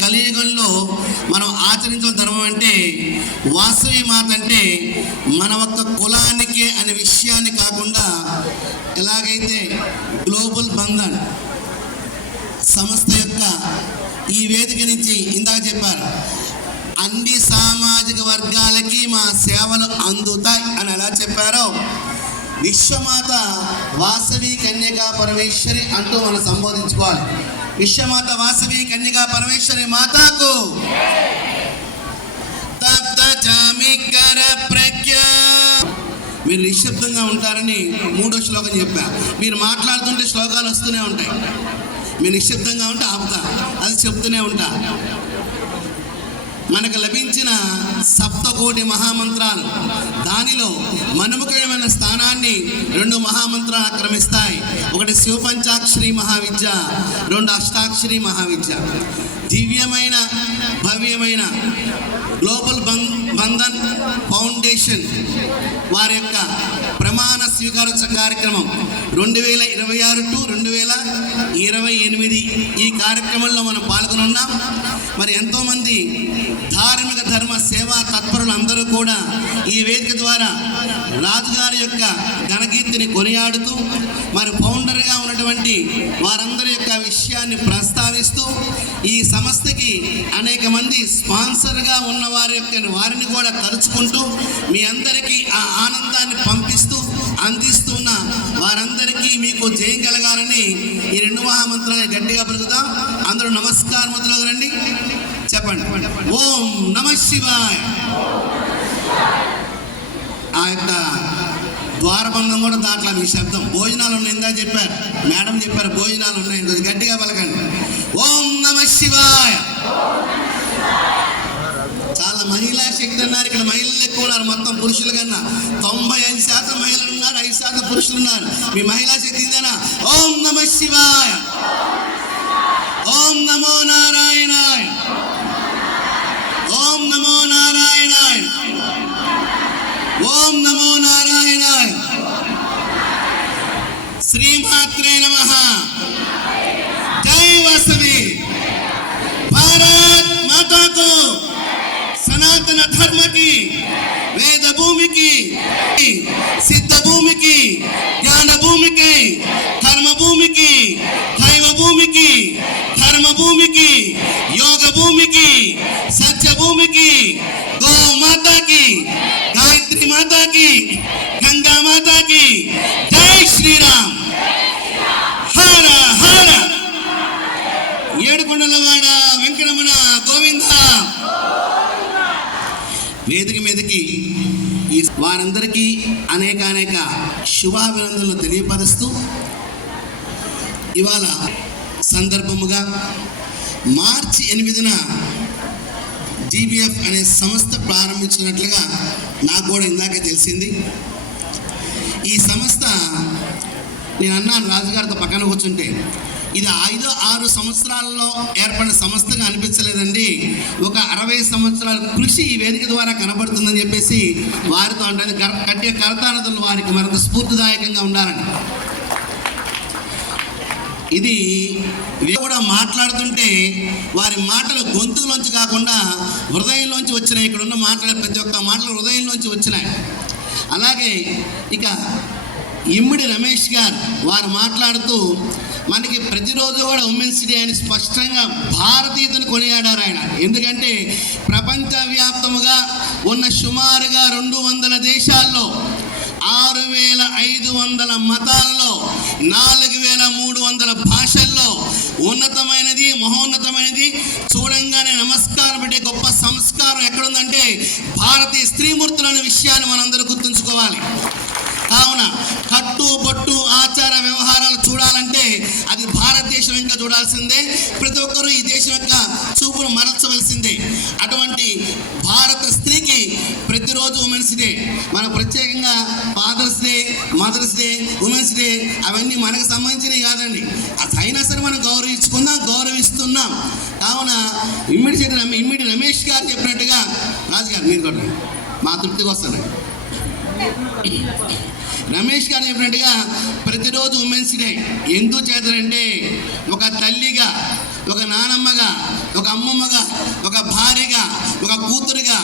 కలియుగంలో మనం ఆచరించిన ధర్మం అంటే వాసవి మాత అంటే మన ఒక్క కులానికే అనే విషయాన్ని కాకుండా, ఎలాగైతే గ్లోబల్ బంధన్ సంస్థ యొక్క ఈ వేదిక నుంచి ఇందాక చెప్పారు, అన్ని సామాజిక వర్గాలకి మా సేవలు అందుతాయి అని ఎలా చెప్పారో, విశ్వమాత వాసవి కన్యకా పరమేశ్వరి అంటూ మనం సంబోధించుకోవాలి. విశ్వమాత వాసవి కన్యకా పరమేశ్వరి మాతాకు తప్త చామికర ప్రజ్ఞా. మీరు నిశ్శబ్దంగా ఉంటారని 3వ శ్లోకం చెప్పా. మీరు మాట్లాడుతుంటే శ్లోకాలు వస్తూనే ఉంటాయి. మీరు నిశ్శబ్దంగా ఉంటే ఆపుతా, అది చెప్తూనే ఉంటా. మనకు లభించిన సప్తకోటి మహామంత్రాలు, దానిలో మనుముఖమైన స్థానాన్ని 2 మహామంత్రాలు ఆక్రమిస్తాయి. ఒకటి శివపంచాక్షరి మహావిద్య, 2 అష్టాక్షరి మహావిద్య. దివ్యమైన భవ్యమైన గ్లోబల్ బంధన్ ఫౌండేషన్ వారి యొక్క ప్రమాణ స్వీకారోత్సవ కార్యక్రమం 2026 టు 2028 ఈ కార్యక్రమంలో మనం పాల్గొనున్నాం. మరి ఎంతోమంది ధార్మిక ధర్మ సేవా తత్పరులు అందరూ కూడా ఈ వేదిక ద్వారా రాజుగారి యొక్క ఘనకీర్తిని కొనియాడుతూ, మరి ఫౌండర్గా ఉన్నటువంటి వారందరి యొక్క విషయాన్ని ప్రస్తావిస్తూ, ఈ సంస్థకి అనేక మంది స్పాన్సర్గా ఉన్న వారిని కూడా తలుచుకుంటూ, మీ అందరికీ ఆ ఆనందాన్ని పంపిస్తూ అందిస్తున్న వారందరికీ మీకు జయగలగాలని ఈ 2 మహామంత్రాన్ని గట్టిగా పలుకుతాం. అందరూ నమస్కారం ముద్రలోకి రండి, చెప్పండి ఓం నమః శివాయ. ఆ యొక్క ద్వారబంధం కూడా దాంట్లో మీ శబ్దం. భోజనాలు ఉన్నాయి, ఇందా చెప్పారు, మేడం చెప్పారు భోజనాలు ఉన్నాయి, కొంచెం గట్టిగా పలకండి ఓం నమః శివాయ. చాలా మహిళా శక్తి అన్నారు. ఇక్కడ మహిళలు ఎక్కువ ఉన్నారు, మొత్తం పురుషుల కన్నా 95% మహిళలు ఉన్నారు, 5% పురుషులు ఉన్నారు. మీ మహిళా శక్తి ఇదేనా? ఓం నమః శివాయ. ఓం నమో నారాయణాయ. ఓం నమో నారాయణాయ. ఓం నమో నారాయణాయ. శ్రీమాత్రే నమః. జై వాసవి. భారత్ మాతాకు, సనాతన ధర్మకి, వేద భూమికి, సిద్ధ భూమికి, జ్ఞాన భూమికి, కర్మ భూమికి, దైవ భూమికి, ధర్మ భూమికి, యోగ భూమికి, సత్య భూమికి, గో మాతాకి, గాయత్రి మాతాకి, గంగా మాతాకి జై శ్రీరామ్. హర హర ఏడుకొండలవాడ వెంకటరమణ గోవింద. వేదిక మీదకి వారందరికీ అనేక శుభాభినందనలు తెలియపరుస్తూ, ఇవాళ సందర్భముగా మార్చి 8న GBF అనే సంస్థ ప్రారంభించినట్లుగా నాకు కూడా ఇందాకే తెలిసింది. ఈ సంస్థ, నేను అన్నాను రాజుగారితో పక్కన కూర్చుంటే, ఇది 5-6 సంవత్సరాల్లో ఏర్పడిన సంస్థగా అనిపించలేదండి, ఒక 60 సంవత్సరాల కృషి ఈ వేదిక ద్వారా కనబడుతుందని చెప్పేసి వారితో అంటే కట్టే కరతానదులు వారికి మరింత స్ఫూర్తిదాయకంగా ఉండాలని. ఇది కూడా మాట్లాడుతుంటే వారి మాటలు గొంతులోంచి కాకుండా హృదయంలోంచి వచ్చినాయి. ఇక్కడ ఉన్న మాట్లాడే ప్రతి ఒక్క మాటలు హృదయంలోంచి వచ్చినాయి. అలాగే ఇక ఇమ్మిడి రమేష్ గారు వారు మాట్లాడుతూ, మనకి ప్రతిరోజు కూడా ఉమెన్స్ డే అని స్పష్టంగా భారతీయతను కొనియాడారు ఆయన. ఎందుకంటే ప్రపంచవ్యాప్తముగా ఉన్న సుమారుగా 200 దేశాల్లో 6500 మతాల్లో 4300 భాషల్లో ఉన్నతమైనది, మహోన్నతమైనది, చూడంగానే నమస్కారం పెట్టే గొప్ప సంస్కారం ఎక్కడుందంటే భారతీయ స్త్రీమూర్తులు అనే విషయాన్ని మనందరూ గుర్తుంచుకోవాలి. కావున కట్టు బొట్టు ఆచార వ్యవహారాలు చూడాలంటే అది భారతదేశం ఇంకా చూడాల్సిందే. ప్రతి ఒక్కరూ ఈ దేశం యొక్క చూపును మరల్చవలసిందే. అటువంటి భారత స్త్రీకి ప్రతిరోజు ఉమెన్స్ డే. మనం ప్రత్యేకంగా father's day, mother's day, women's day అవన్నీ మనకు సంబంధించినవి కాదండి. అయినా సరే మనం గౌరవిస్తున్నాం. కావున ఇమ్మిడి రమేష్ గారు చెప్పినట్టుగా, రాజుగారు మీరు కూడా మా తృప్తికి వస్తారండి. రమేష్ గారు చెప్పినట్టుగా ప్రతిరోజు ఉమెన్స్ డే ఎందుకు చేస్తారంటే ఒక తల్లిగా, ఒక నానమ్మగా, ఒక అమ్మమ్మగా, ఒక భార్యగా, ఒక కూతురుగా